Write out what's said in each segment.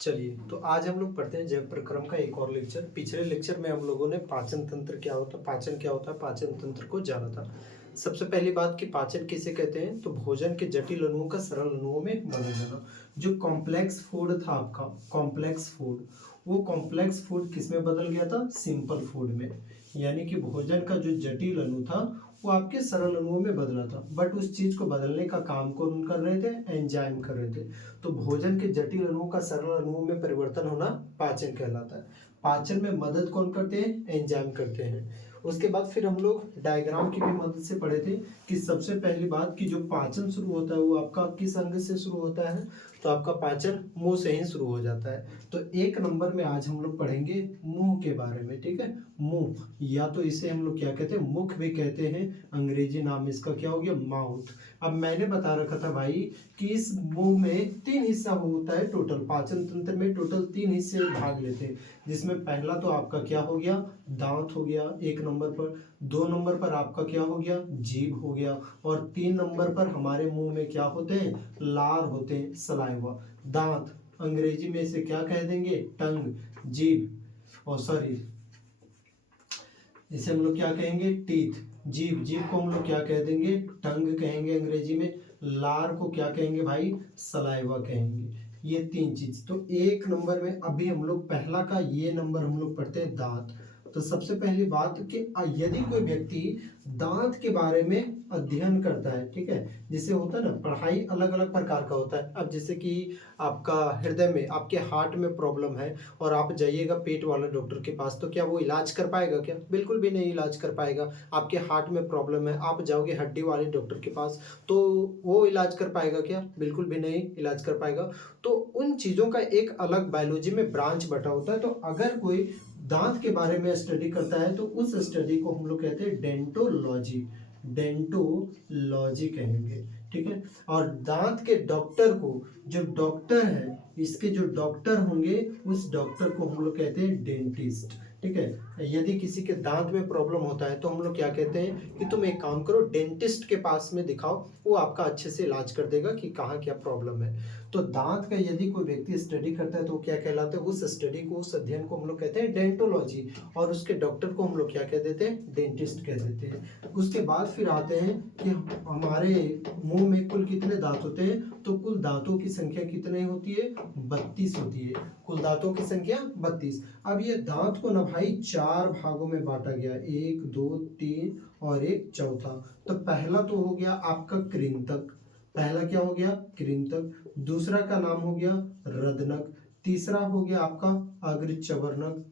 चलिए, तो आज हम लोग पढ़ते हैं जैव प्रक्रम का एक और लेक्चर। पिछले लेक्चर में हम लोगों ने पाचन तंत्र क्या होता है, पाचन क्या होता है, पाचन तंत्र को जाना था। सबसे पहली बात कि पाचन किसे कहते हैं, तो भोजन के जटिल अणुओं का सरल अणुओं में बदल जाना। जो कॉम्प्लेक्स फूड था आपका, कॉम्प्लेक्स फूड, वो कॉम्प्लेक्स फूड किस में बदल गया था, सिंपल फूड में। यानी कि भोजन का जो जटिल अणु था वो आपके सरल अणुओं में बदला था, बट उस चीज को बदलने का काम कौन कर रहे थे, एंजाइम कर रहे थे। तो भोजन के जटिल अणुओं का सरल अणुओं में परिवर्तन होना पाचन कहलाता है। पाचन में मदद कौन करते हैं, एंजाइम करते हैं। उसके बाद फिर हम लोग डायग्राम की भी मदद से पढ़े थे कि सबसे पहली बात कि जो पाचन शुरू होता है वो आपका किस अंग से शुरू होता है, तो आपका पाचन मुंह से ही शुरू हो जाता है। तो एक नंबर में आज हम लोग पढ़ेंगे मुंह के बारे में, ठीक है। मुंह, या तो इसे हम लोग क्या कहते हैं, मुख भी कहते हैं, अंग्रेजी नाम इसका क्या हो गया, माउथ। अब मैंने बता रखा था भाई कि इस मुंह में 3 हिस्सा होता है टोटल, पाचन तंत्र में टोटल 3 हिस्से भाग लेते हैं, जिसमें पहला तो आपका क्या हो गया, दांत हो गया एक नंबर पर, 2 नंबर पर आपका क्या हो गया, जीभ हो गया, और 3 नंबर पर हमारे मुंह में क्या होते हैं, लार होते हैं, सलाइवा। दांत अंग्रेजी में इसे क्या कह देंगे, टंग। जीभ और सॉरी, इसे हम लोग क्या कहेंगे, टीथ। जीभ, जीभ को हम लोग क्या कह देंगे, टंग कहेंगे अंग्रेजी में। लार को क्या कहेंगे भाई, सलाइवा कहेंगे। ये 3 चीज। तो एक नंबर में अभी हम लोग पहला का ये नंबर हम लोग पढ़ते हैं दांत। तो सबसे पहली बात कि यदि कोई व्यक्ति दांत के बारे में अध्ययन करता है, ठीक है, जिसे होता है ना, पढ़ाई अलग अलग प्रकार का होता है। अब जैसे कि आपका हृदय में, आपके हार्ट में प्रॉब्लम है और आप जाइएगा पेट वाले डॉक्टर के पास, तो क्या वो इलाज कर पाएगा क्या, बिल्कुल भी नहीं इलाज कर पाएगा। आपके हार्ट में प्रॉब्लम है, आप जाओगे हड्डी वाले डॉक्टर के पास, तो वो इलाज कर पाएगा क्या, बिल्कुल भी नहीं इलाज कर पाएगा। तो उन चीज़ों का एक अलग बायोलॉजी में ब्रांच बटा होता है। तो अगर कोई दांत के बारे में स्टडी करता है तो उस स्टडी को हम लोग कहते हैं डेंटोलॉजी, डेंटोलॉजी कहेंगे, ठीक है। और दांत के डॉक्टर को, जो डॉक्टर है, इसके जो डॉक्टर होंगे उस डॉक्टर को हम लोग कहते हैं डेंटिस्ट, ठीक है। यदि किसी के दांत में प्रॉब्लम होता है तो हम लोग क्या कहते हैं कि तुम एक काम करो, डेंटिस्ट के पास में दिखाओ, वो आपका अच्छे से इलाज कर देगा कि कहाँ क्या प्रॉब्लम है। तो दांत का यदि कोई व्यक्ति स्टडी करता है तो क्या कहलाता है, उस स्टडी को, उस अध्ययन को हम लोग कहते हैं डेंटोलॉजी, और उसके डॉक्टर को हम लोग क्या कह देते हैं, डेंटिस्ट कह देते हैं। उसके बाद फिर आते हैं कि हमारे मुंह में कुल कितने दांत होते हैं, तो कुल दांतों की संख्या कितनी होती है, 32 होती है। कुल दांतों की संख्या 32। अब ये दांत को ना भाई 4 भागों में बांटा गया, 1 2 3 और एक चौथा। तो पहला तो हो गया आपका कृंतक, पहला क्या हो गया, कृंतक। दूसरा का नाम हो गया रदनक। तीसरा हो गया आपका अग्रचवर्णक,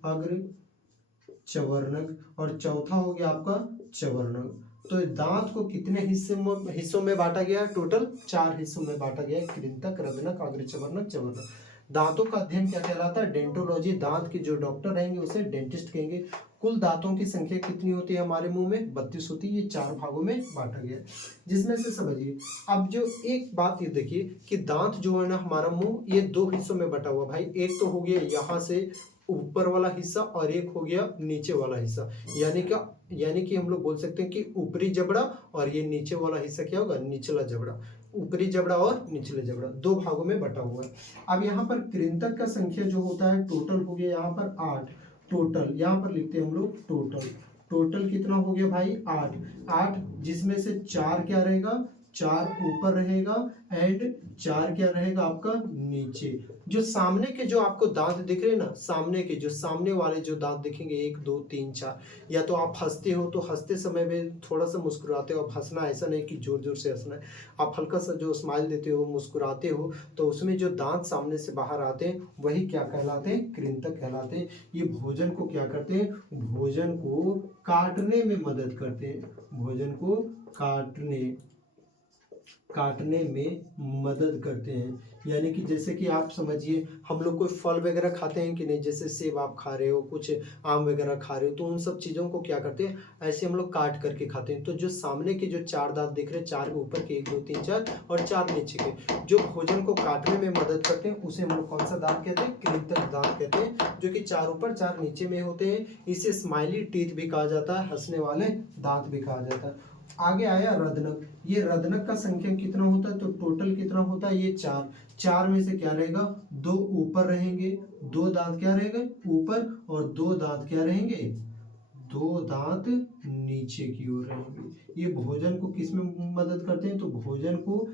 अग्रचवर्णक। और चौथा हो गया आपका चवर्णक। तो दांत को कितने हिस्सों में बांटा गया है, टोटल 4 हिस्सों में बांटा गया है, कृंतक, रदनक, अग्रचवर्णक, चवर्णक। दांतों का अध्ययन क्या कहलाता है, डेंटोलॉजी। दांत के जो डॉक्टर रहेंगे उसे डेंटिस्ट कहेंगे। कुल दांतों की संख्या कितनी होती है हमारे मुंह में, 32 होती है। ये 4 भागों में बांटा गया है, जिसमें से समझिए। अब जो एक बात ये देखिए कि दांत जो है ना हमारा मुंह, ये 2 हिस्सों में बटा हुआ भाई। एक तो हो गया यहाँ से ऊपर वाला हिस्सा और एक हो गया नीचे वाला हिस्सा। यानी कि हम लोग बोल सकते हैं कि ऊपरी जबड़ा और ये नीचे वाला हिस्सा क्या होगा, निचला जबड़ा। ऊपरी जबड़ा और निचले जबड़ा 2 भागों में बटा हुआ है। अब यहाँ पर कृंतक का संख्या जो होता है टोटल हो गया यहाँ पर 8। टोटल यहाँ पर लिखते हैं हम लोग टोटल। टोटल कितना हो गया भाई, 8। जिसमें से 4 क्या रहेगा, 4 ऊपर रहेगा एंड 4 क्या रहेगा आपका नीचे। जो सामने के जो आपको दांत दिख रहे हैं ना, सामने के जो सामने वाले जो दांत दिखेंगे 1 2 3 4, या तो आप हंसते हो तो हंसते समय में थोड़ा सा मुस्कुराते हो। अब हंसना ऐसा नहीं कि जोर जोर से हंसना है, आप हल्का सा जो स्माइल देते हो, मुस्कुराते हो, तो उसमें जो दांत सामने से बाहर आते हैं वही क्या कहलाते हैं, कृंतक कहलाते हैं। ये भोजन को क्या करते हैं, भोजन को काटने में मदद करते हैं, भोजन को काटने में मदद करते हैं। यानी कि जैसे कि आप समझिए, हम लोग कोई फल वगैरह खाते हैं कि नहीं, जैसे सेब आप खा रहे हो, कुछ आम वगैरह खा रहे हो, तो उन सब चीज़ों को क्या करते हैं, ऐसे हम लोग काट करके खाते हैं। तो जो सामने के जो 4 दांत दिख रहे हैं, 4 ऊपर के, 1 2 3 4 और 4 नीचे के, जो भोजन को काटने में मदद करते हैं, उसे हम लोग कौन सा दांत कहते हैं, कृंतक दांत कहते हैं, जो कि 4 ऊपर 4 नीचे में होते हैं। इसे स्माइली टीथ भी कहा जाता है, हंसने वाले दांत भी कहा जाता है। आगे आया रदनक। ये रदनक का संख्या कितना होता है, तो टोटल कितना होता है, ये 4। 4 में से क्या रहेगा, 2 ऊपर रहेंगे, 2 दांत क्या रहेंगे ऊपर, और 2 दांत क्या रहेंगे, 2 दांत नीचे की ओर रहेंगे। ये भोजन को किस में मदद करते हैं, तो भोजन को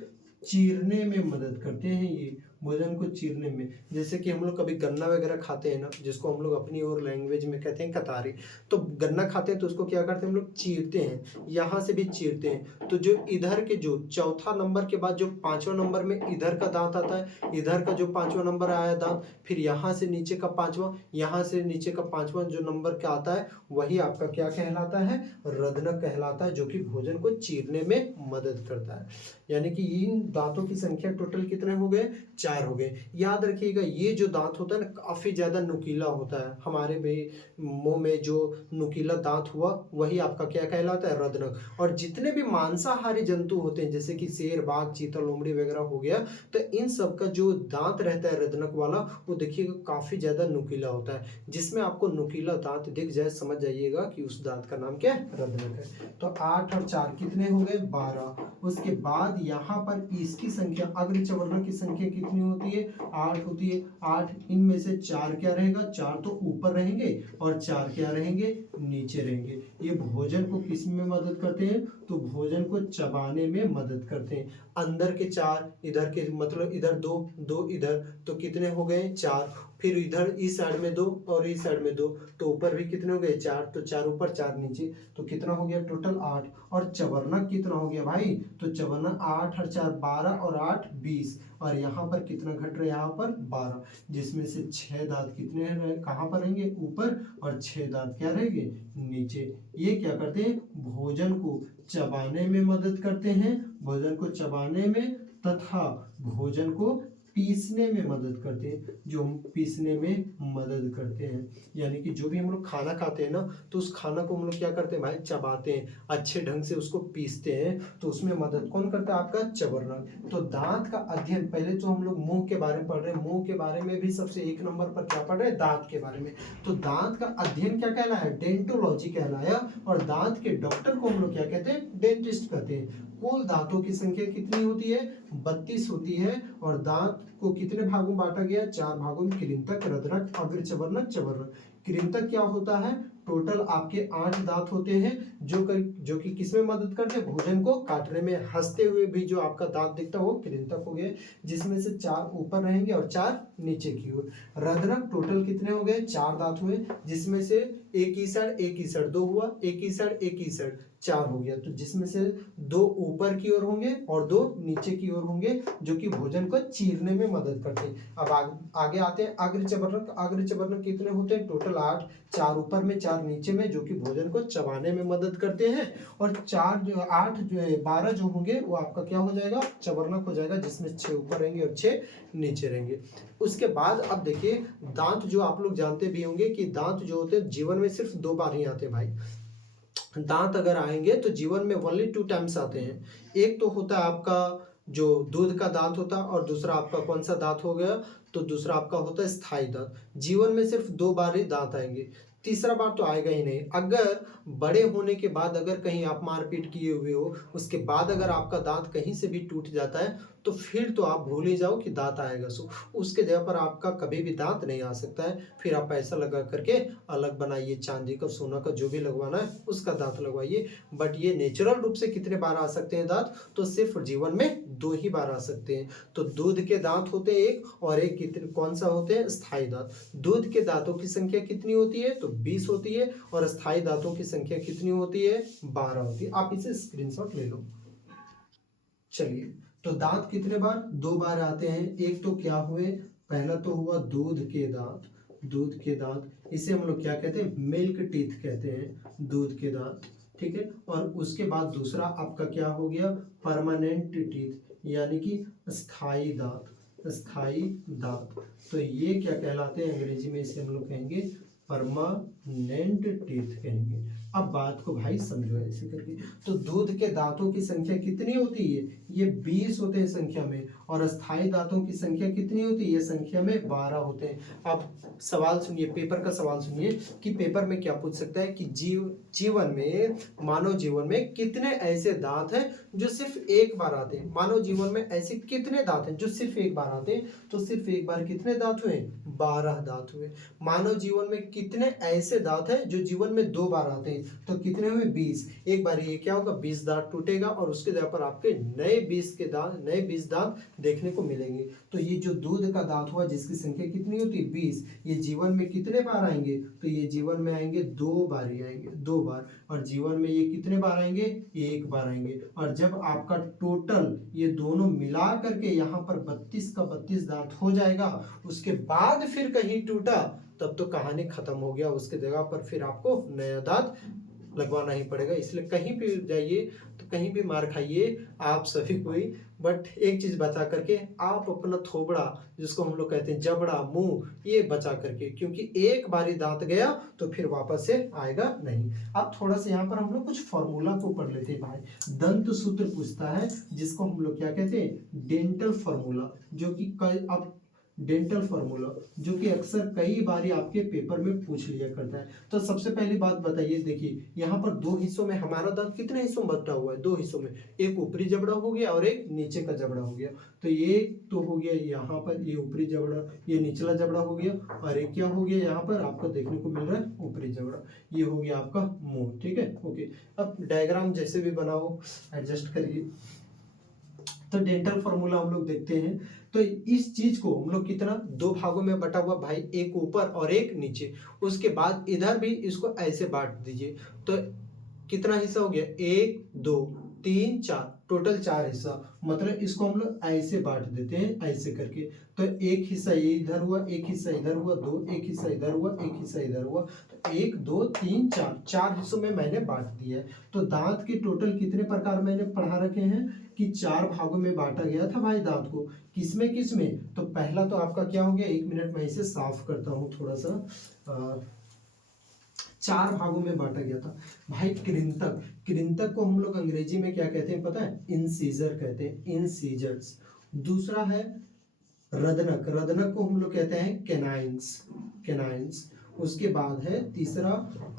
चीरने में मदद करते हैं। ये भोजन को चीरने में, जैसे कि हम लोग कभी गन्ना वगैरह खाते हैं ना, जिसको हम लोग अपनी और लैंग्वेज में कहते हैं कतारी। तो गन्ना खाते हैं तो उसको क्या करते हैं हम लोग, चीरते हैं, यहाँ से भी चीरते हैं। तो जो इधर के जो चौथा नंबर के बाद जो 5वां नंबर में इधर का दांत आता है, इधर का जो 5वां नंबर आया दांत, फिर यहाँ से नीचे का 5वां, यहाँ से नीचे का 5वां जो नंबर का आता है, वही आपका क्या कहलाता है, रदनक कहलाता है, जो कि भोजन को चीरने में मदद करता है। यानी कि इन दांतों की संख्या टोटल कितने हो गए, 4 हो गए। याद रखिएगा ये जो दांत होता है ना, काफी ज्यादा नुकीला होता है। हमारे में मुंह में जो नुकीला दांत हुआ वही आपका क्या कहलाता है, रदनक। और जितने भी मांसाहारी जंतु होते हैं, जैसे कि शेर, बाघ, चीता, लोमड़ी वगैरह हो गया, तो इन सब का जो दांत रहता है रदनक वाला, वो देखिएगा काफी ज्यादा नुकीला होता है। जिसमें आपको नुकीला दांत दिख जाए, समझ जाइएगा कि उस दांत का नाम क्या है, रदनक है। तो 8 और 4 कितने हो गए, 12। उसके बाद यहाँ पर इसकी संख्या, अग्रचवर्णक की संख्या कितनी होती है, 8 होती है। 8, इनमें से 4 क्या रहेगा, 4 तो ऊपर रहेंगे और 4 क्या रहेंगे, नीचे रहेंगे। ये भोजन को किस में मदद करते हैं, तो भोजन को चबाने में मदद करते हैं। अंदर के 4, इधर के मतलब इधर 2, 2 इधर, तो कितने हो गए, 4। फिर इधर इस साइड में 2 और इस साइड में 2, तो ऊपर भी कितने हो गए, 4। तो 4 ऊपर 4 नीचे, तो कितना हो गया टोटल 8। और चवर्णक कितना हो गया भाई, तो चवर्णक 8 और 4 12 और 8 20, और यहाँ पर कितना घट रहा है, यहाँ पर 12, जिसमें से 6 दांत कितने रहे, कहाँ पर रहेंगे, ऊपर, और 6 दांत क्या रहेंगे, नीचे। ये क्या करते हैं, भोजन को चबाने में मदद करते हैं, भोजन को चबाने में, तथा भोजन को पीसने में मदद करते हैं, जो हम पीसने में मदद करते हैं। यानी कि जो भी हम लोग खाना खाते हैं ना, तो उस खाना को हम लोग क्या करते हैं भाई, चबाते हैं, अच्छे ढंग से उसको पीसते हैं। तो उसमें मदद कौन करता है, आपका चवर्णक। तो दांत का अध्ययन, पहले तो हम लोग मुंह के बारे में पढ़ रहे हैं, मुंह के बारे में भी सबसे 1 नंबर पर क्या पढ़ रहे हैं, दांत के बारे में। तो दांत का अध्ययन क्या कहलाया, डेंटोलॉजी कहलाया। और दांत के डॉक्टर को हम लोग क्या कहते हैं, डेंटिस्ट कहते हैं। कुल दांतों की संख्या कितनी होती है, 32 होती है। और दांत को कितने भागों में बांटा गया, 4 भागों में, कृंतक, रदनक, अग्रचवर्णक, चवर्णक। कृंतक क्या होता है, टोटल आपके 8 दांत होते हैं, जो कि किसमें मदद करते हैं, भोजन को काटने में। हंसते हुए भी जो आपका दांत दिखता है वो कृंतक हो गए, जिसमें से 4 ऊपर रहेंगे और 4 नीचे की ओर। रदनक टोटल कितने हो गए, 4 दांत हुए, जिसमें से एक ही साइड 2 हुआ, एक ही साइड 4 हो गया। तो जिसमें से 2 ऊपर की ओर होंगे और 2 नीचे की ओर होंगे, जो कि भोजन को चीरने में मदद करते हैं। अब आगे आते हैं अग्रचवर्णक। अग्रचवर्णक कितने होते हैं, टोटल 8, 4 ऊपर में 4 नीचे में, जो कि भोजन को चबाने में मदद करते हैं। और 4 जो 8 जो है 12 जो होंगे वो आपका क्या हो जाएगा, चवर्णक हो जाएगा, जिसमें 6 ऊपर रहेंगे और 6 नीचे रहेंगे। उसके बाद अब देखिए दांत, जो आप लोग जानते भी होंगे कि दांत जो होते हैं जीवन में सिर्फ 2 बार ही आते हैं भाई। दांत अगर आएंगे तो जीवन में ओनली 2 टाइम्स आते हैं। एक तो होता है आपका जो दूध का दांत होता है, और दूसरा आपका कौन सा दांत हो गया, तो दूसरा आपका होता है स्थायी दांत। जीवन में सिर्फ 2 बार ही दांत आएंगे, तीसरा बार तो आएगा ही नहीं। अगर बड़े होने के बाद अगर कहीं आप मारपीट किए हुए हो, उसके बाद अगर आपका दांत कहीं से भी टूट जाता है, तो फिर तो आप भूल ही जाओ कि दांत आएगा। सो उसके जगह पर आपका कभी भी दांत नहीं आ सकता है। फिर आप पैसा लगा करके अलग बनाइए, चांदी का, सोना का, जो भी लगवाना है उसका दांत लगवाइए। बट ये नेचुरल रूप से कितने बार आ सकते हैं दांत, तो सिर्फ जीवन में 2 ही बार आ सकते हैं। तो दूध के दांत होते हैं एक, और एक कितने कौन सा होते हैं, स्थायी दांत। दूध के दांतों की संख्या कितनी होती है, तो 20 होती है, और स्थायी दांतों की संख्या कितनी होती है, 12 होती है। आप इसे स्क्रीनशॉट ले लो। चलिए, तो दांत कितने बार, 2 बार आते हैं। एक तो क्या हुए, पहला तो हुआ दूध के दांत, दूध के दांत, इसे हम लोग क्या कहते हैं, मिल्क टीथ कहते हैं, दूध के दांत, ठीक है। और उसके बाद दूसरा आपका क्या हो गया, परमानेंट टीथ, यानी कि स्थायी दांत, स्थायी दांत। तो ये क्या कहलाते हैं, अंग्रेजी में इसे हम लोग कहेंगे परमानेंट टीथ कहेंगे। अब बात को भाई समझो ऐसे करके, तो दूध के दांतों की संख्या कितनी होती है, ये 20 होते हैं संख्या में, और अस्थाई दांतों की संख्या कितनी होती है, ये संख्या में 12 होते हैं। अब सवाल सुनिए, पेपर का सवाल सुनिए कि पेपर में क्या पूछ सकता है कि जीवन में, मानव जीवन में कितने ऐसे दांत हैं जो सिर्फ एक बार आते हैं। मानव जीवन में ऐसे कितने दांत हैं जो सिर्फ एक बार आते हैं, तो सिर्फ एक बार कितने दांत हुए, 12 दांत हुए। मानव जीवन में कितने ऐसे दांत हैं जो जीवन में 2 बार आते हैं, तो कितने हुए, 20। एक बार ये क्या होगा, 20 दांत टूटेगा और उसके जगह पर आपके नए 20 दांत देखने को मिलेंगे। तो ये जो दूध का दांत हुआ जिसकी संख्या कितनी होती है, 20, ये जीवन में कितने बार आएंगे, तो ये जीवन में आएंगे 2 बार ही आएंगे, 2 बार। और जीवन में ये कितने बार आएंगे, 1 बार आएंगे। और जब आपका टोटल ये दोनों मिला करके यहाँ पर 32 का 32 दांत हो जाएगा, उसके बाद फिर कहीं टूटा तब तो कहानी खत्म हो गया, उसके जगह पर फिर आपको नया दांत लगवाना ही पड़ेगा। इसलिए कहीं भी जाइए तो कहीं भी मार खाइए आप सभी कोई, बट एक चीज बचा करके, आप अपना थोबड़ा, जिसको हम लोग कहते हैं जबड़ा, मुंह, ये बचा करके, क्योंकि एक बारी दांत गया तो फिर वापस से आएगा नहीं। अब थोड़ा सा यहाँ पर हम लोग कुछ फॉर्मूला को पढ़ लेते हैं भाई। दंत सूत्र पूछता है जिसको हम लोग क्या कहते हैं, डेंटल फॉर्मूला, जो कि अब डेंटल फॉर्मूला जो कि अक्सर कई बार आपके पेपर में पूछ लिया करता है। तो सबसे पहली बात बताइए, देखिए यहाँ पर 2 हिस्सों में हमारा दांत कितने हिस्सों में बटा हुआ है, 2 हिस्सों में, एक ऊपरी जबड़ा हो गया और एक नीचे का जबड़ा हो गया। तो ये तो हो गया यहाँ पर, ये ऊपरी जबड़ा, ये निचला जबड़ा हो गया, और एक क्या हो गया यहाँ पर आपको देखने को मिल रहा है ऊपरी जबड़ा, ये हो गया आपका मुंह। ठीक है, ओके। अब डायग्राम जैसे भी बनाओ एडजस्ट करिए। तो डेंटल फॉर्मूला हम लोग देखते हैं, तो इस चीज को हम लोग कितना, 2 भागों में बटा हुआ भाई, एक ऊपर और एक नीचे। उसके बाद इधर भी इसको ऐसे बांट दीजिए, तो कितना हिस्सा हो गया, 1 2 3 4, टोटल 4 हिस्सा। मतलब इसको हम लोग ऐसे बांट देते हैं, ऐसे करके। तो एक हिस्सा ये इधर हुआ, एक हिस्सा इधर हुआ, 2, एक हिस्सा इधर हुआ, एक हिस्सा इधर हुआ, तो 1 2 3 4, 4 हिस्सों में मैंने बांट दिया है। तो दांत के टोटल कितने प्रकार मैंने पढ़ा रखे हैं कि 4 भागों में बांटा गया था भाई दांत को। किसमें किसमें, तो पहला तो आपका क्या हो गया, 1 मिनट में इसे साफ करता हूँ थोड़ा सा। 4 भागों में बांटा गया था भाई। कृंतक, कृंतक को हम लोग अंग्रेजी में क्या कहते हैं पता है, इंसीजर कहते हैं, इंसीजर्स। दूसरा है रदनक, रदनक को हम लोग कहते हैं कैनाइंस, कैनाइंस। उसके बाद है तीसरा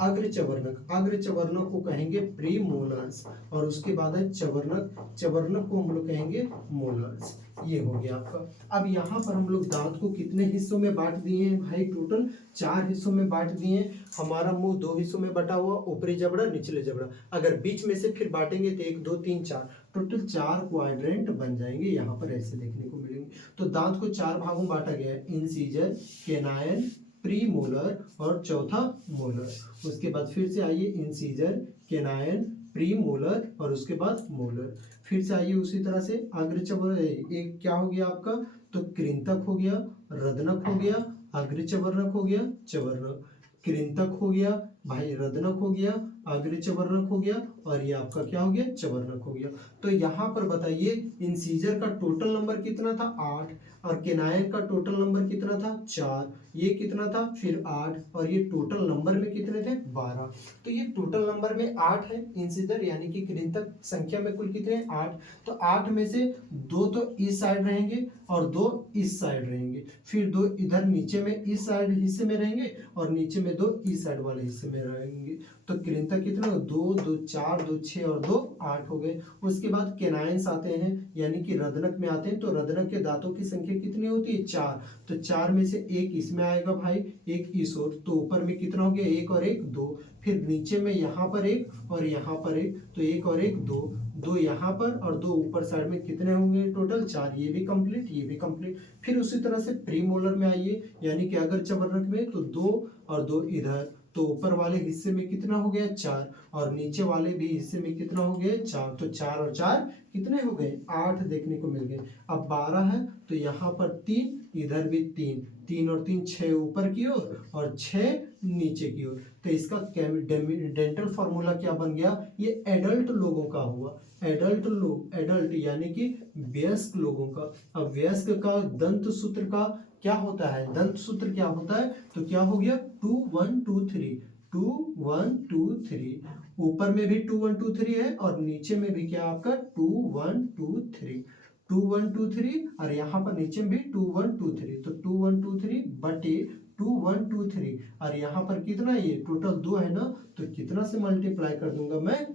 अग्रचवर्णक, अग्रचवर्णक को कहेंगे प्रीमोलर्स। और उसके बाद है चवर्णक, चवर्णक को हम लोग कहेंगे मोलर्स। ये हो गया आपका। अब यहाँ पर हम लोग दांत को कितने हिस्सों में बांट दिए हैं भाई, टोटल 4 हिस्सों में बांट दिए हैं। हमारा मुंह 2 हिस्सों में बटा हुआ, ऊपरी जबड़ा निचले जबड़ा। अगर बीच में से फिर बांटेंगे तो 1 2 3 4, टोटल 4 क्वाड्रेंट बन जाएंगे, यहाँ पर ऐसे देखने को मिलेंगे। तो दांत को 4 भागों में बांटा गया है, इंसीजर, केनायन, प्रीमोलर और चौथा मोलर। उसके बाद फिर से आइए, इंसीजर, केनायन, प्रीमोलर और उसके बाद मोलर। फिर से आइए उसी तरह से अग्रचवर्णक, एक क्या हो गया आपका, तो कृंतक हो गया, रदनक हो गया, अग्रचवर्णक हो गया, चवर्णक, कृंतक हो गया भाई, रदनक हो गया, अग्रचवर्णक हो गया, और ये आपका क्या हो गया, चवर्णक हो गया। तो यहाँ पर बताइए इंसीजर का टोटल नंबर कितना था, 8, और केनायन का टोटल नंबर कितना था, 4, ये कितना था फिर 8, और ये टोटल नंबर में कितने थे, 12। तो ये टोटल नंबर में 8 है इंसीजर, यानी कि कृंतक संख्या में कुल कितने, 8। तो 8 में से 2 तो इस साइड रहेंगे और 2 इस साइड रहेंगे, फिर 2 इधर नीचे में इस साइड हिस्से में रहेंगे, और नीचे में 2 इस साइड वाले हिस्से में रहेंगे। तो कृंतक कितना, 2 2 4 2 6 और 2 8 हो गए। उसके बाद केनाइंस आते हैं, यानी कि रदनक में आते हैं। तो रदनक के दांतों की संख्या कितनी होती है, 4। तो 4 में से एक इसमें आएगा भाई, एक इस ओर, तो ऊपर में कितना हो गया, 1 और 1 2, फिर नीचे में यहाँ पर 1 और यहाँ पर 1, तो 1 और 1 2, 2 यहाँ पर और 2 ऊपर साइड में, कितने होंगे टोटल, 4। ये भी कंप्लीट, ये भी कंप्लीट। फिर उसी तरह से प्रीमोलर में आइए, यानी कि अगर चवर्णक में तो 2 और 2 इधर, तो ऊपर वाले हिस्से में कितना हो गया, 4, और नीचे वाले भी हिस्से में कितना हो गया, 4। तो 4 और 4 कितने हो गए, 8 देखने को मिल गए। अब 12 है, तो यहाँ पर 3, इधर भी 3, 3 और 3 6 ऊपर की ओर और 6 नीचे की ओर। तो इसका डेंटल फॉर्मूला क्या बन गया, ये एडल्ट लोगों का हुआ, एडल्ट लोग, एडल्ट यानी कि वयस्क लोगों का। अब वयस्क का दंत सूत्र का क्या होता है, दंत सूत्र क्या होता है, तो क्या हो गया 2 1 2 3, 2 1 2 3, ऊपर में भी 2 1 2 3 है और नीचे में भी क्या आपका 2 1 2 3, 2 1 2 3 और यहाँ पर नीचे में भी 2 1 2 3, तो 2 1 2 3 बटे 2 1 2 3 और यहाँ पर कितना, ये टोटल 2 है ना, तो कितना से मल्टीप्लाई कर दूंगा मैं,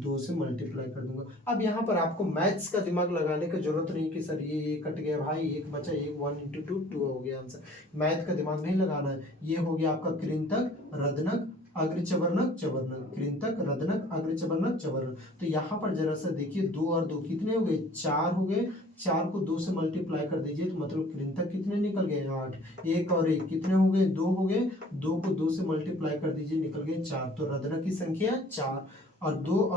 2 से मल्टीप्लाई कर दूंगा। अब यहाँ पर आपको मैथ्स का दिमाग लगाने की जरूरत नहीं कि सर ये कट गया भाई, एक बचा, एक 1 इंटू 2 2 हो गया आंसर। मैथ का दिमाग नहीं लगाना है। ये हो गया आपका कृंतक, रदनक, अग्रचवर्णक, चवर्णक, कृंतक, रदनक, अग्रचवर्णक, चवर्णक। तो यहाँ पर जरा सा देखिए 2 और 2 कितने हो गए, 4 हो गए। 4 को 2 से मल्टीप्लाई कर दीजिए तो मतलब कृंतक कितने निकल गए, 8। एक और एक कितने हो गए, 2 हो गए। 2 को 2 से मल्टीप्लाई कर दीजिए, निकल गए 4। तो रदनक की संख्या 4 और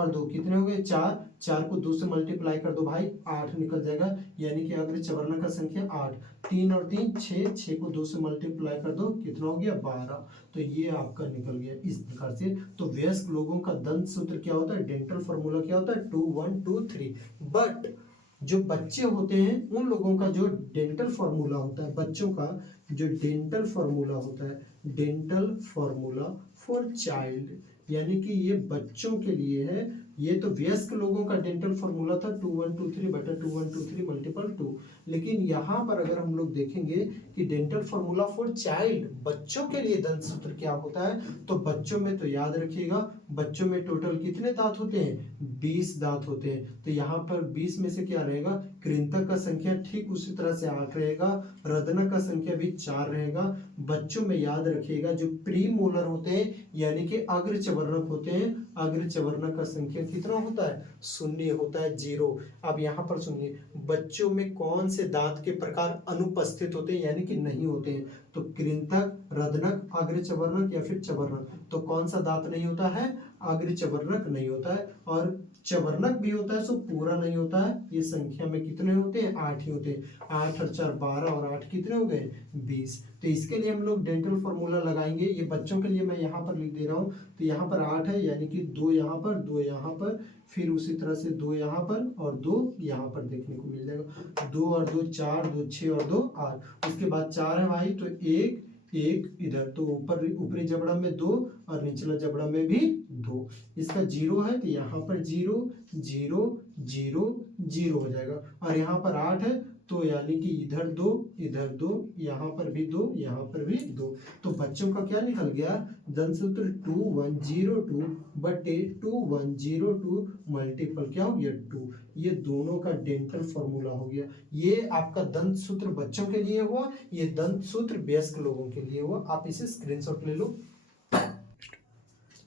2 कितने हो गए, 4। 4 को 2 से मल्टीप्लाई कर दो भाई, 8 निकल जाएगा, यानी कि अग्रचवर्णक का संख्या 8। 3 और 3 6, 6 को 2 से मल्टीप्लाई कर दो, कितना हो गया 12। तो ये आपका निकल गया इस प्रकार से। तो वयस्क लोगों का दंत सूत्र क्या होता है, डेंटल फॉर्मूला क्या होता है 2 1 2 3। बट जो बच्चे होते हैं उन लोगों का जो डेंटल फॉर्मूला होता है, बच्चों का जो डेंटल फॉर्मूला होता है, डेंटल फॉर्मूला फॉर चाइल्ड, यानी कि ये बच्चों के लिए है। ये तो वयस्क लोगों का डेंटल फॉर्मूला था 2 1 2 3 बटा 2 1 2 3 मल्टीपल 2। लेकिन यहाँ पर अगर हम लोग देखेंगे कि डेंटल फॉर्मूला फॉर चाइल्ड, बच्चों के लिए दंत सूत्र क्या होता है, तो बच्चों में तो याद रखिएगा, बच्चों में टोटल कितने दांत होते हैं, 20 दांत होते हैं। तो यहाँ पर 20 में से क्या रहेगा, कृंतक का संख्या ठीक उसी तरह से 8 रहेगा, रदनक का संख्या भी 4 रहेगा। बच्चों में याद रखिएगा जो प्री मोलर होते हैं यानी कि अग्रचवर्णक होते हैं, अग्रचवर्णक का संख्या कितना होता है, 0 होता है, 0। अब यहाँ पर सुनिए, बच्चों में कौन से दांत के प्रकार अनुपस्थित होते हैं यानी कि नहीं होते हैं, तो कृंतक, रदनक, अग्रचवर्णक या फिर चवर्णक। तो कौन सा दांत नहीं होता है, अग्रचवर्णक नहीं होता है, और चवर्णक भी होता है सो पूरा नहीं होता है। ये संख्या में कितने होते हैं, 8 ही होते हैं। 8 और 4 12 और 8 कितने हो गए, 20। तो इसके लिए हम लोग डेंटल फॉर्मूला लगाएंगे। ये बच्चों के लिए मैं यहाँ पर लिख दे रहा हूँ। तो यहाँ पर 8 है, यानी कि 2 यहाँ पर, 2 यहाँ पर, फिर उसी तरह से 2 यहाँ पर और 2 यहाँ पर देखने को मिल जाएगा। 2 और 2 4, 2 6 और 2 8। उसके बाद 4 है भाई, तो 1 1 इधर, तो ऊपर ऊपरी जबड़ा में 2 और निचला जबड़ा में भी 2। इसका 0 है तो यहाँ पर 0 0 0 0 हो जाएगा। और यहाँ पर 8 है तो यानी कि इधर 2 इधर 2, यहाँ पर भी 2 यहाँ पर भी 2। तो बच्चों का क्या निकल गया, दंत सूत्र 2102 बटे 2102 मल्टीपल क्या हो गया 2। ये दोनों का डेंटल फॉर्मूला हो गया। ये आपका दंत सूत्र बच्चों के लिए हुआ, ये दंत सूत्र वयस्क लोगों के लिए हुआ। आप इसे स्क्रीनशॉट ले लो।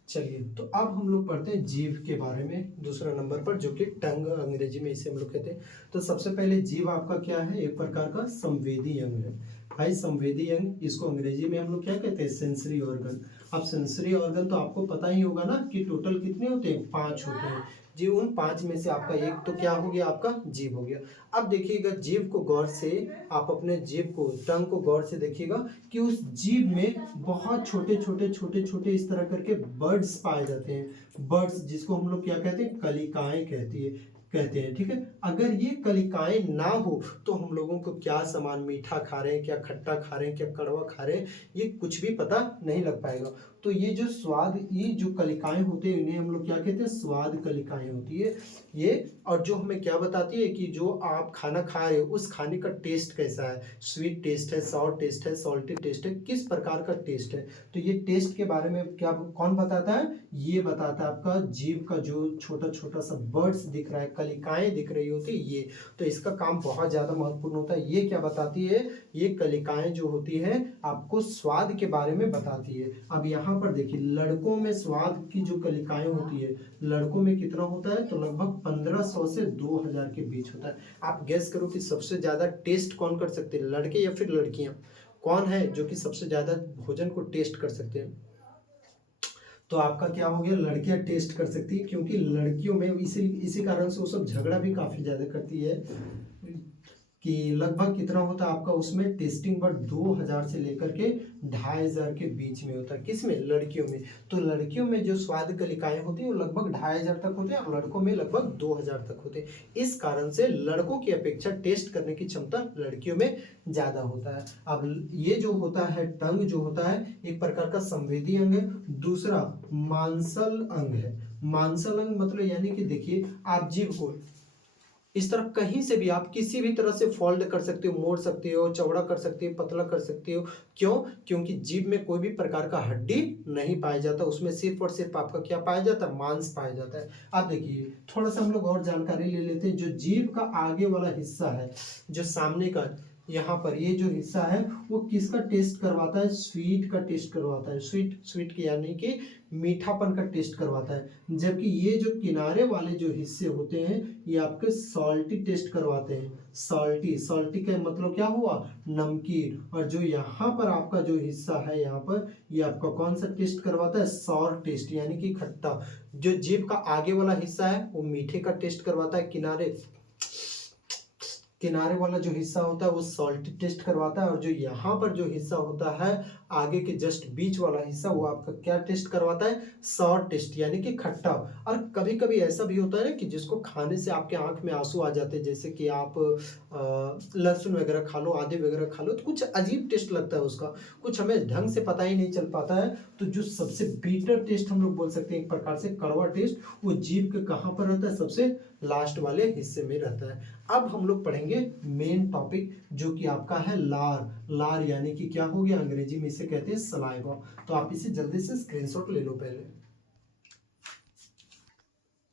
चलिए, तो अब हम लोग पढ़ते हैं जीभ के बारे में दूसरा नंबर पर, जो कि टंग अंग्रेजी में इसे हम लोग कहते हैं। तो सबसे पहले जीभ आपका क्या है, एक प्रकार का संवेदी अंग है भाई। संवेदी अंग, इसको अंग्रेजी में हम लोग क्या कहते हैं, सेंसरी ऑर्गन। अब सेंसरी ऑर्गन तो आपको पता ही होगा ना कि टोटल कितने होते हैं, 5 होते हैं जी। उन 5 में से आपका एक तो क्या हो गया, आपका जीभ हो गया। अब देखिएगा जीभ को गौर से, आप अपने जीभ को, टंग को गौर से देखिएगा कि उस जीभ में बहुत छोटे छोटे छोटे छोटे इस तरह करके बर्ड्स पाए जाते हैं। बर्ड्स जिसको हम लोग क्या कहते हैं, कलिकाएं कहते हैं, ठीक है। अगर ये कलिकाएं ना हो तो हम लोगों को क्या सामान, मीठा खा रहे हैं, क्या खट्टा खा रहे हैं, क्या कड़वा खा रहे हैं, ये कुछ भी पता नहीं लग पाएगा। तो ये जो स्वाद, ये जो कलिकाएं होती है इन्हें हम लोग क्या कहते हैं, स्वाद कलिकाएं होती है ये। और जो हमें क्या बताती है कि जो आप खाना खा रहे हो उस खाने का टेस्ट कैसा है, स्वीट टेस्ट है, सॉर टेस्ट है, सॉल्टी टेस्ट है, किस प्रकार का टेस्ट है। तो ये टेस्ट के बारे में क्या कौन बताता है, ये बताता है आपका जीभ का जो छोटा छोटा सा बर्ड्स दिख रहा है, कलिकाएं दिख रही होती है ये। तो इसका काम बहुत ज्यादा महत्वपूर्ण होता है। ये क्या बताती है, ये कलिकाएं जो होती है आपको स्वाद के बारे में बताती है। अब यहाँ पर देखिए, लड़कों में स्वाद की जो कलिकाएं होती है, लड़कों में कितना होता है, तो लगभग 1500 से 2000 के बीच होता है। आप गैस करो कि सबसे ज्यादा टेस्ट कौन कर सकते हैं, लड़के या फिर लड़कियां, कौन है जो कि सबसे ज्यादा भोजन को टेस्ट कर सकते हैं। तो आपका क्या हो गया, लड़कियां टेस्ट कर सकती है, क्योंकि लड़कियों में इसी कारण से वो सब झगड़ा भी काफी ज्यादा करती है। कि लगभग कितना होता है आपका उसमें टेस्टिंग बट 2000 से लेकर के 2500 के बीच में होता है। किसमें? लड़कियों में। तो लड़कियों में जो स्वाद कलिकाएं होती है वो लगभग 2500 तक होते हैं और लड़कों में लगभग 2000 तक होते हैं। इस कारण से लड़कों की अपेक्षा टेस्ट करने की क्षमता लड़कियों में ज्यादा होता है। अब ये जो होता है टंग जो होता है एक प्रकार का संवेदी अंग है, दूसरा मांसल अंग है। मांसल अंग मतलब यानी कि देखिए आप जीभ को इस तरह कहीं से भी आप किसी भी तरह से फोल्ड कर सकते हो, मोड़ सकते हो, चौड़ा कर सकते हो, पतला कर सकते हो। क्यों? क्योंकि जीभ में कोई भी प्रकार का हड्डी नहीं पाया जाता, उसमें सिर्फ और सिर्फ आपका क्या पाया जाता है? मांस पाया जाता है। आप देखिए थोड़ा सा हम लोग और जानकारी ले लेते हैं। जो जीभ का आगे वाला हिस्सा है, जो सामने का यहाँ पर ये जो हिस्सा है वो किसका टेस्ट करवाता है? स्वीट का टेस्ट करवाता है। स्वीट स्वीट की यानी कि मीठापन का टेस्ट करवाता है। जबकि ये जो किनारे वाले जो हिस्से होते हैं ये आपके सॉल्टी टेस्ट करवाते हैं। सॉल्टी, सॉल्टी का मतलब क्या हुआ? नमकीन। और जो यहाँ पर आपका जो हिस्सा है यहाँ पर ये आपका कौन सा टेस्ट करवाता है? सॉर टेस्ट यानी कि खट्टा। जो जीभ का आगे वाला हिस्सा है वो मीठे का टेस्ट करवाता है, किनारे किनारे वाला जो हिस्सा होता है वो सॉल्टी टेस्ट करवाता है। और जो यहाँ पर जो हिस्सा होता है आगे के जस्ट बीच वाला हिस्सा वो आपका क्या टेस्ट करवाता है? सॉर टेस्ट यानी कि खट्टा। और कभी कभी ऐसा भी होता है ना कि जिसको खाने से आपके आंख में आंसू आ जाते हैं, जैसे कि आप लहसुन वगैरह खा लो, आदि वगैरह खा लो, तो कुछ अजीब टेस्ट लगता है उसका, कुछ हमें ढंग से पता ही नहीं चल पाता है। तो जो सबसे बीटर टेस्ट हम लोग बोल सकते हैं एक प्रकार से कड़वा टेस्ट, वो जीभ के कहाँ पर रहता है? सबसे लास्ट वाले हिस्से में रहता है। अब हम लोग पढ़ेंगे मेन टॉपिक जो कि आपका है लार। लार यानी कि क्या हो गया? अंग्रेजी में इसे कहते हैं सलाइवा। तो आप इसे जल्दी से स्क्रीनशॉट ले लो पहले।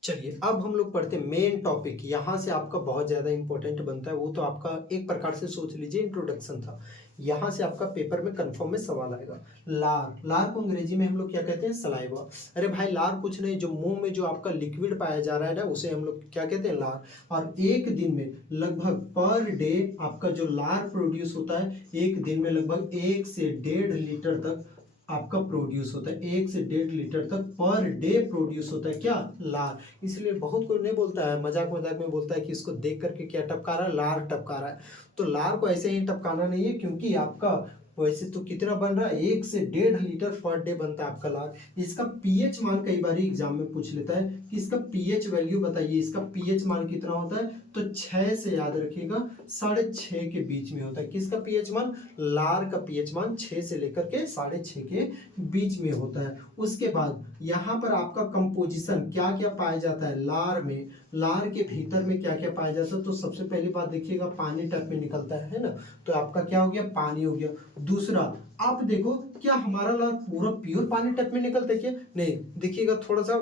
चलिए अब हम लोग पढ़ते हैं मेन टॉपिक। यहाँ से आपका बहुत ज्यादा इंपॉर्टेंट बनता है, वो तो आपका एक प्रकार से सोच लीजिए इंट्रोडक्शन था। यहाँ से आपका पेपर में कंफर्म में सवाल आएगा। लार, लार को अंग्रेजी में हम लोग क्या कहते हैं? सलाइवा। अरे भाई लार कुछ नहीं, जो मुंह में जो आपका लिक्विड पाया जा रहा है ना उसे हम लोग क्या कहते हैं? लार। और एक दिन में लगभग पर डे आपका जो लार प्रोड्यूस होता है, एक दिन में लगभग 1 से 1.5 लीटर तक आपका प्रोड्यूस होता है। 1 से 1.5 लीटर तक पर डे प्रोड्यूस होता है क्या? लार। इसलिए बहुत कोई नहीं बोलता है, मजाक मजाक में बोलता है कि इसको देख करके क्या टपका रहा है? लार टपका रहा है। तो लार को ऐसे ही टपकाना नहीं है, क्योंकि आपका वैसे तो कितना बन रहा है? 1 से 1.5 लीटर पर डे बनता है आपका लार। इसका पीएच मान कई बार एग्जाम में पूछ लेता है कि इसका पीएच वैल्यू बताइए। इसका पीएच मान कितना होता है? तो 6 से याद रखिएगा 6.5 के बीच में होता है। किसका पीएच मान? लार का पीएच मान 6 से लेकर के 6.5 के बीच में होता है। उसके बाद यहाँ पर आपका कंपोजिशन क्या क्या पाया जाता है लार में? लार के भीतर में क्या क्या पाया जाता है? तो सबसे पहली बात देखिएगा पानी टाइप में निकलता है ना, तो आपका क्या हो गया? पानी हो गया। दूसरा आप देखो क्या हमारा लार पूरा प्योर पानी टाइप में निकलता है क्या? नहीं, देखिएगा थोड़ा सा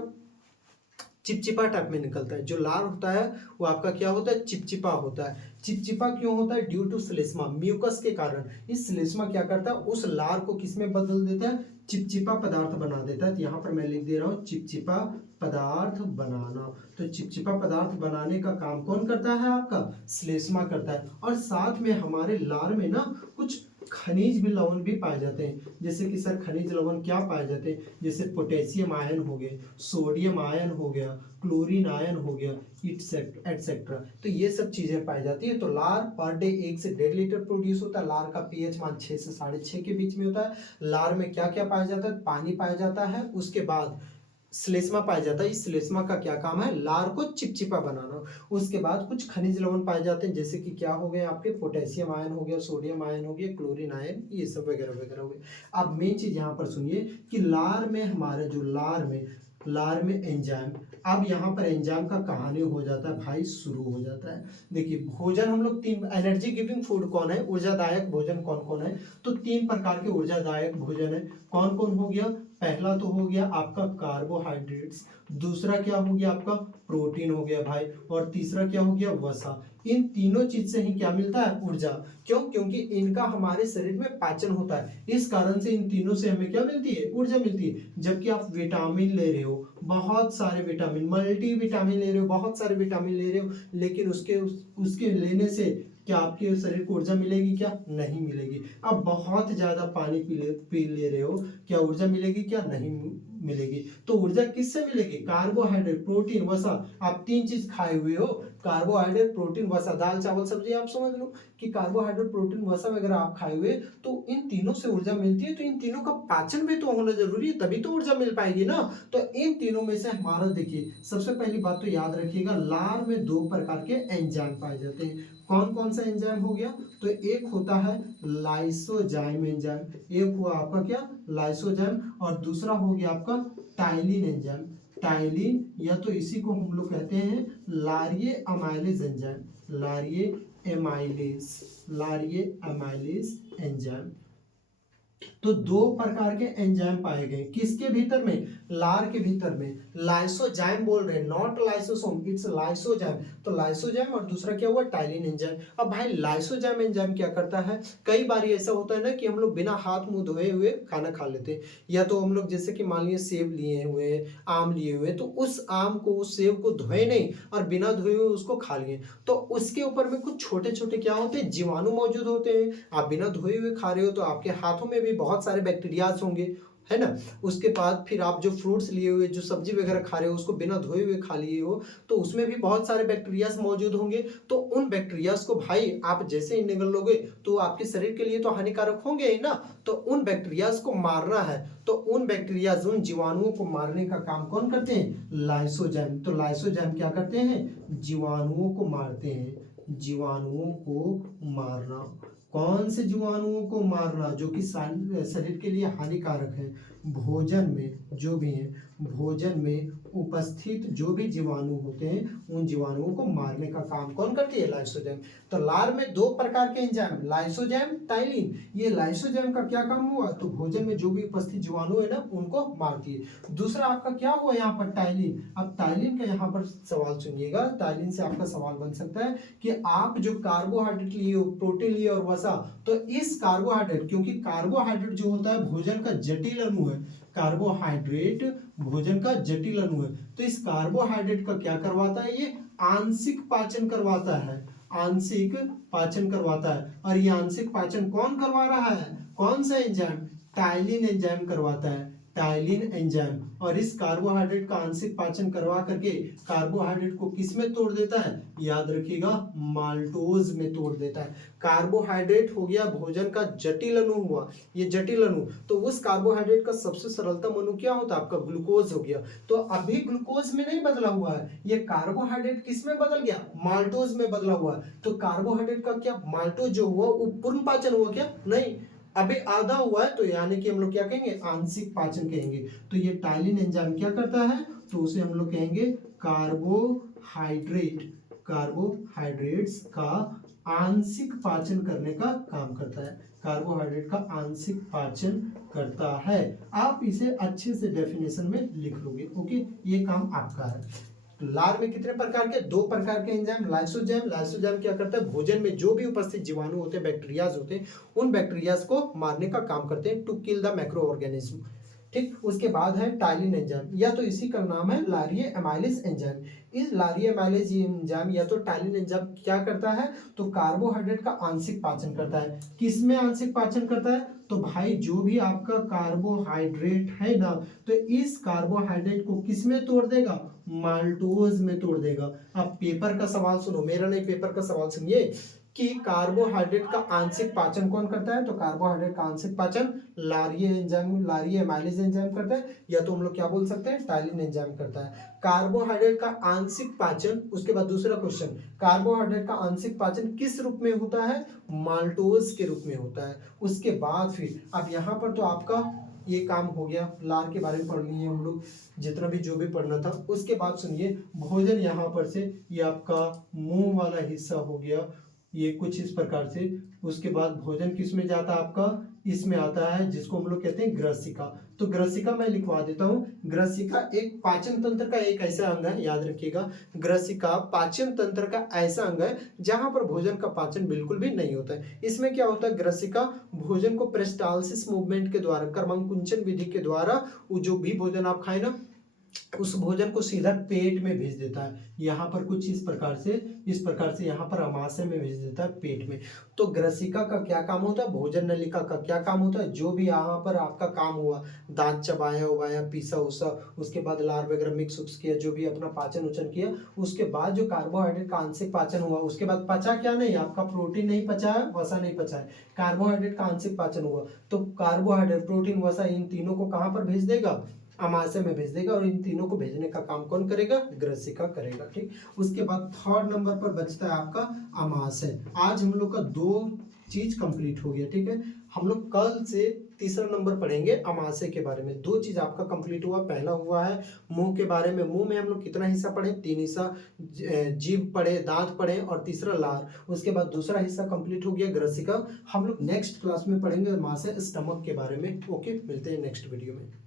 चिपचिपा टाइप में निकलता है। जो लार होता है वो आपका क्या होता है? चिपचिपा होता है। चिपचिपा क्यों होता है? ड्यू टू श्लेष्मा, म्यूकस के कारण। इस श्लेष्मा क्या करता है? उस लार को किस में बदल देता है? चिपचिपा पदार्थ बना देता है। तो यहाँ पर मैं लिख दे रहा हूँ चिपचिपा पदार्थ बनाना। तो चिपचिपा पदार्थ बनाने का काम कौन करता है? आपका श्लेष्मा करता है। और साथ में हमारे लार में ना कुछ खनिज भी लवण भी पाए जाते हैं। जैसे कि सर खनिज लवण क्या पाए जाते हैं? जैसे पोटेशियम आयन हो गए, सोडियम आयन हो गया, क्लोरीन आयन हो गया, एटसेट्रा। तो ये सब चीजें पाई जाती है। तो लार पर डे 1 से 1.5 लीटर प्रोड्यूस होता है। लार का पीएच मान 6 से 6.5 के बीच में होता है। लार में क्या क्या पाया जाता है? पानी पाया जाता है। उसके बाद श्लेष्मा पाया जाता है। इस श्लेष्मा का क्या काम है? लार को चिपचिपा बनाना। उसके बाद कुछ खनिज लवण पाए जाते हैं, जैसे कि क्या हो गए आपके? पोटेशियम आयन हो गया, सोडियम आयन हो गया, क्लोरीन आयन, ये सब वगैरह वगैरह हो गए। अब मेन चीज यहाँ पर सुनिए कि लार में हमारे जो लार में एंजाइम। अब यहाँ पर एंजाइम का कहानी हो जाता है भाई, शुरू हो जाता है। देखिए भोजन हम लोग 3 एनर्जी गिविंग फूड कौन है? ऊर्जादायक भोजन कौन कौन है? तो 3 प्रकार के ऊर्जादायक भोजन है। कौन कौन हो गया? पहला तो हो गया आपका कार्बोहाइड्रेट्स, दूसरा क्या हो गया आपका? प्रोटीन हो गया भाई, और तीसरा क्या हो गया? वसा। इन तीनों चीज से ही क्या मिलता है? ऊर्जा। क्यों? क्योंकि इनका हमारे शरीर में पाचन होता है, इस कारण से इन तीनों से हमें क्या मिलती है? ऊर्जा मिलती है। जबकि आप विटामिन ले रहे हो, बहुत सारे विटामिन, मल्टी विटामिन ले रहे हो, बहुत सारे विटामिन ले रहे हो, लेकिन उसके लेने से क्या आपके शरीर को ऊर्जा मिलेगी? क्या नहीं मिलेगी। अब बहुत ज्यादा पानी पी ले रहे हो, क्या ऊर्जा मिलेगी? क्या नहीं मिलेगी। तो ऊर्जा किससे मिलेगी? कार्बोहाइड्रेट, प्रोटीन, वसा। आप 3 चीज खाए हुए हो, कार्बोहाइड्रेट, प्रोटीन, वसा, दाल चावल सब्जी आप समझ लो कि कार्बोहाइड्रेट, प्रोटीन, वसा वगैरह आप खाए हुए तो इन तीनों से ऊर्जा मिलती है, तो इन तीनों का पाचन भी तो होना जरूरी है, तभी तो ऊर्जा मिल पाएगी ना। तो इन तीनों में से हमारा देखिए सबसे पहली बात तो याद रखिएगा, लार में दो प्रकार के एंजाइम पाए जाते हैं। कौन कौन सा एंजाइम हो गया, तो एक होता है लाइसोजाइम एंजाइम, एक हुआ आपका क्या लाइसोजाइम, और दूसरा हो गया आपका टाइलिन एंजाइम। टाइलिन या तो इसी को हम लोग कहते हैं लारिये अमाइलेज एंजाइम, लारिये एमाइलेज, लारिये अमाइलेज एंजाइम। तो दो प्रकार के एंजाइम पाए गए किसके भीतर में, लार के भीतर में। लाइसोजाइम बोल रहे हैं, नॉट लाइसोसोम, इट्स लाइसोजाइम। तो लाइसोजाइम और दूसरा क्या हुआ टाइलिन एंजाइम। अब भाई लाइसोजाइम एंजाइम क्या करता है, कई बार ऐसा होता है ना कि हम लोग बिना हाथ मुंह धोए हुए खाना खा लेते हैं, या तो हम लोग जैसे कि मान लीजिए सेब लिए हुए, आम लिए हुए, तो उस आम को उस सेब को धोए नहीं और बिना धोए हुए उसको खा लिए, तो उसके ऊपर में कुछ छोटे छोटे क्या होते हैं, जीवाणु मौजूद होते हैं। आप बिना धोए हुए खा रहे हो तो आपके हाथों में भी बहुत सारे बैक्टीरियाज होंगे, है ना। उसके बाद फिर आप जो फ्रूट्स लिए हुए, जो सब्जी वगैरह खा रहे हो उसको बिना धोए हुए खा लिए हो, तो उसमें भी बहुत सारे बैक्टीरियाज मौजूद होंगे। तो उन बैक्टीरियाज को भाई आप जैसे ही निगल लोगे तो आपके शरीर के लिए तो हानिकारक होंगे ही ना। तो उन बैक्टीरियाज को मारना है, तो उन बैक्टीरियाज, उन जीवाणुओं को मारने का काम कौन करते हैं, लाइसोजाइम। तो लाइसोजाइम क्या करते हैं, जीवाणुओं को मारते हैं, जीवाणुओं को मारना। कौन से जीवाणुओं को मारना, जो कि शरीर के लिए हानिकारक है। भोजन में जो भी है, भोजन में उपस्थित जो भी जीवाणु होते हैं उन जीवाणुओं को मारने का काम कौन करती है, लाइसोजाइम। तो लार में दो प्रकार के एंजाइम, लाइसोजाइम, टाइलिन। ये लाइसोजाइम का क्या काम हुआ, तो भोजन में जो भी उपस्थित जीवाणु है ना उनको मारती है। दूसरा आपका क्या हुआ यहाँ पर, टाइलिन। अब टाइलिन का यहाँ पर सवाल सुनिएगा, टाइलिन से आपका सवाल बन सकता है कि आप जो कार्बोहाइड्रेट लिए हो, प्रोटीन लिए और वसा, तो इस कार्बोहाइड्रेट, क्योंकि कार्बोहाइड्रेट जो होता है भोजन का जटिल अणु है, कार्बोहाइड्रेट भोजन का जटिल अणु है, तो इस कार्बोहाइड्रेट का क्या करवाता है, ये आंशिक पाचन करवाता है, आंशिक पाचन करवाता है। और ये आंशिक पाचन कौन करवा रहा है, कौन सा एंजाइम, टाइलिन एंजाइम करवाता है, टाइलिन एंजाइम। और इस कार्बोहाइड्रेट का आंशिक पाचन करवा करके कार्बोहाइड्रेट को किस में तोड़ देता है, याद रखिएगा माल्टोज में तोड़ देता है। कार्बोहाइड्रेट हो गया भोजन का जटिल अणु हुआ, ये जटिल अणु, तो उस कार्बोहाइड्रेट का सबसे सरलतम अणु क्या होता है, आपका ग्लूकोज हो गया। तो अभी ग्लूकोज में नहीं बदला हुआ है, ये कार्बोहाइड्रेट किस में बदल गया, माल्टोज में बदला हुआ है। तो कार्बोहाइड्रेट का क्या माल्टोज जो हुआ वो पूर्ण पाचन हुआ क्या, नहीं, अभी आधा हुआ है, तो यानी कि हम लोग क्या कहेंगे, आंशिक पाचन कहेंगे। तो ये टाइलिन एंजाइम क्या करता है, तो उसे हम लोग कहेंगे कार्बोहाइड्रेट, कार्बोहाइड्रेट्स का आंशिक पाचन करने का काम करता है, कार्बोहाइड्रेट का आंशिक पाचन करता है। आप इसे अच्छे से डेफिनेशन में लिख लोगे, ओके, ये काम आपका है। लार में कितने प्रकार के, दो प्रकार के एंजाइम, लाइसोजाइम। लाइसोजाइम क्या करता है, भोजन में जो भी उपस्थित जीवाणु होते हैं, बैक्टीरियाज होते हैं, उन बैक्टीरियाज को मारने का काम करते हैं, to kill the micro organism. ठीक, उसके बाद है टाइलिन एंजाइम, या तो इसी का नाम है लारिये एमाइलेज एंजाइम। इस लारिये एमाइलेज एंजाइम या तो टाइलिन एंजाइम क्या करता है, तो कार्बोहाइड्रेट का आंशिक पाचन करता है। किसमें आंशिक पाचन करता है, तो भाई जो भी आपका कार्बोहाइड्रेट है ना, तो इस कार्बोहाइड्रेट को किसमें तोड़ देगा, माल्टोज में तोड़ देगा। अब पेपर का सवाल सुनो, मेरा नहीं, पेपर का सवाल सुनिए कि कार्बोहाइड्रेट का आंशिक पाचन कौन करता है, तो कार्बोहाइड्रेट का आंशिक पाचन लारिये एंजाइम, लारिये एमाइलेज एंजाइम करता है, या तो हम लोग क्या बोल सकते हैं, टाइलिन एंजाइम करता है। कार्बोहाइड्रेट का आंशिक पाचन, उसके बाद दूसरा क्वेश्चन, कार्बोहाइड्रेट का आंशिक पाचन किस रूप में होता है, माल्टोज के रूप में होता है। उसके बाद फिर अब यहाँ पर तो आपका ये काम हो गया, लार के बारे में पढ़ लिए हम लोग जितना भी जो भी पढ़ना था। उसके बाद सुनिए भोजन, यहाँ पर से ये आपका मुंह वाला हिस्सा हो गया, ये कुछ इस प्रकार से। उसके बाद भोजन किस में जाता है आपका, इसमें आता है जिसको हम लोग कहते हैं ग्रसिका। तो ग्रसिका मैं लिखवा देता हूँ, ग्रसिका एक पाचन तंत्र का एक ऐसा अंग है, याद रखिएगा, ग्रसिका पाचन तंत्र का ऐसा अंग है जहां पर भोजन का पाचन बिल्कुल भी नहीं होता है। इसमें क्या होता है, ग्रसिका भोजन को पेरिस्टालसिस मूवमेंट के द्वारा, क्रमांकुंचन विधि के द्वारा, वो जो भी भोजन आप खाए ना उस भोजन को सीधा पेट में भेज देता है। यहाँ पर कुछ इस प्रकार से यहाँ पर अमाशय में भेज देता है पेट में। तो ग्रसिका का क्या काम होता है, भोजन नलिका का क्या काम होता है, जो भी यहाँ पर आपका काम हुआ, दांत चबाया उबाया, पीसा उसा, उसके बाद लार वगैरह मिक्स उक्स किया, जो भी अपना पाचन उचन किया, उसके बाद जो कार्बोहाइड्रेट का आंशिक पाचन हुआ, उसके बाद पचा क्या नहीं, आपका प्रोटीन नहीं पचा है, वसा नहीं पचा है, कार्बोहाइड्रेट का आंशिक पाचन हुआ, तो कार्बोहाइड्रेट, प्रोटीन, वसा, इन तीनों को कहाँ पर भेज देगा, अमाशय में भेज देगा। और इन तीनों को भेजने का काम कौन करेगा, ग्रसिका करेगा। ठीक, उसके बाद थर्ड नंबर पर बचता है आपका अमाशय। आज हम लोग का 2 चीज कंप्लीट हो गया। ठीक है, हम लोग कल से तीसरा नंबर पढ़ेंगे अमाशय के बारे में। 2 चीज आपका कंप्लीट हुआ, पहला हुआ है मुंह के बारे में। मुंह में हम लोग कितना हिस्सा पढ़े, 3 हिस्सा, जीभ पढ़े, दांत पढ़े और तीसरा लार। उसके बाद दूसरा हिस्सा कंप्लीट हो गया ग्रसिका। हम लोग नेक्स्ट क्लास में पढ़ेंगे अमाशय स्टमक के बारे में। ओके, मिलते हैं नेक्स्ट वीडियो में।